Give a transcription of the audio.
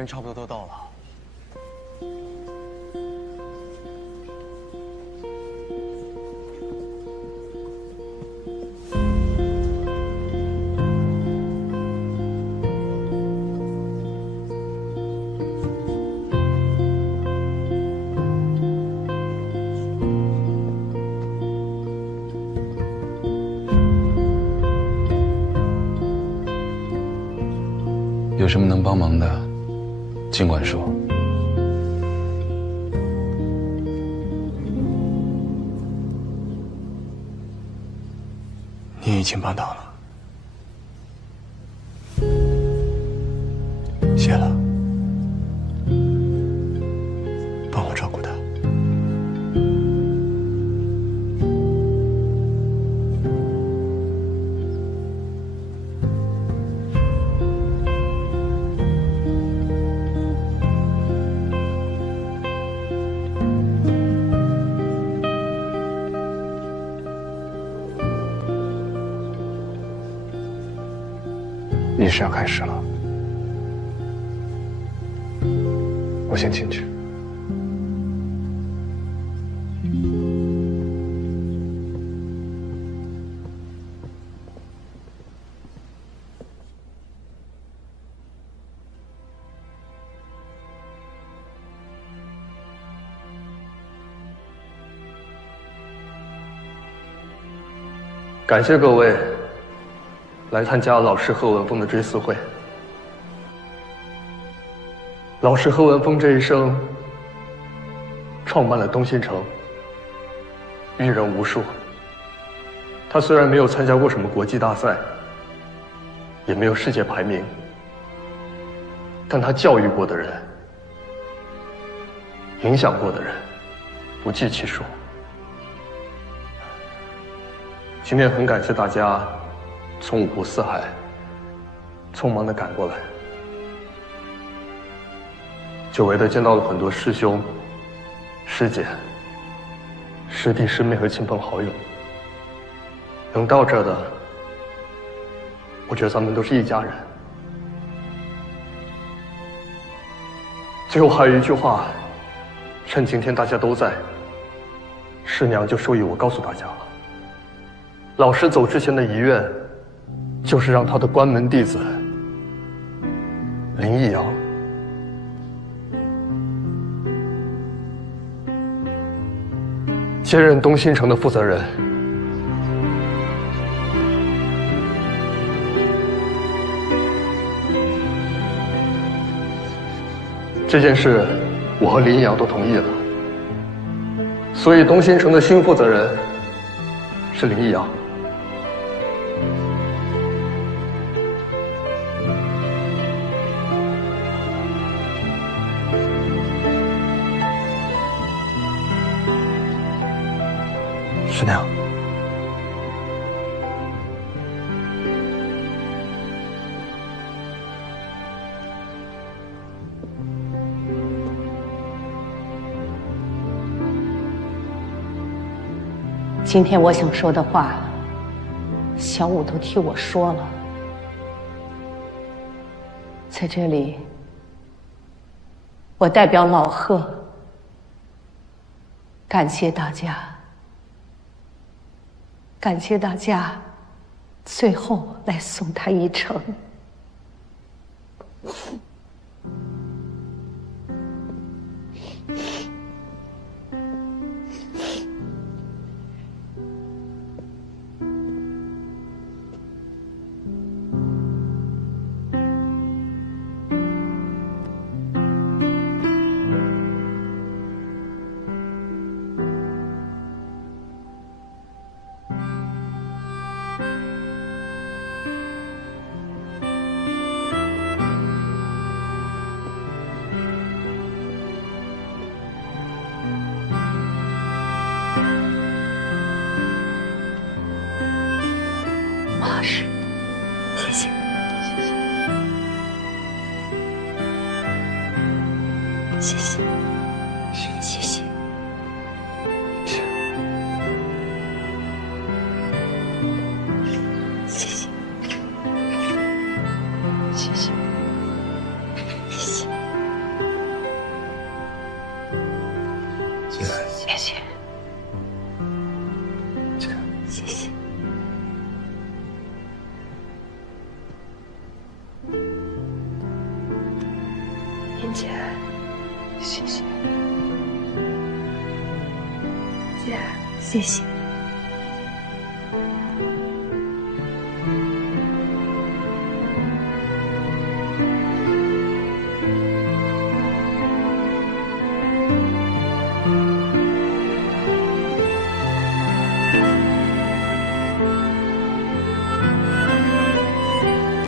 人差不多都到了。有什么能帮忙的，尽管说。你已经帮到了，谢了，帮我照顾他。仪式要开始了，我先进去。感谢各位来参加老师贺文峰的追思会。老师贺文峰这一生创办了东新城，育人无数。他虽然没有参加过什么国际大赛，也没有世界排名，但他教育过的人，影响过的人，不计其数。今天很感谢大家从五湖四海匆忙地赶过来，久违地见到了很多师兄、师姐、师弟师妹和亲朋好友。能到这的，我觉得咱们都是一家人。最后还有一句话，趁今天大家都在，师娘就授意我告诉大家了。老师走之前的遗愿，就是让他的关门弟子林义阳接任东新城的负责人。这件事我和林义阳都同意了，所以东新城的新负责人是林义阳。师娘，今天我想说的话，小五都替我说了。在这里，我代表老贺，感谢大家，感谢大家最后来送他一程。老师，谢谢，谢谢，谢谢，谢谢。谢谢，谢谢，谢谢。谢。姐，谢谢。妍姐，谢谢。姐，谢谢。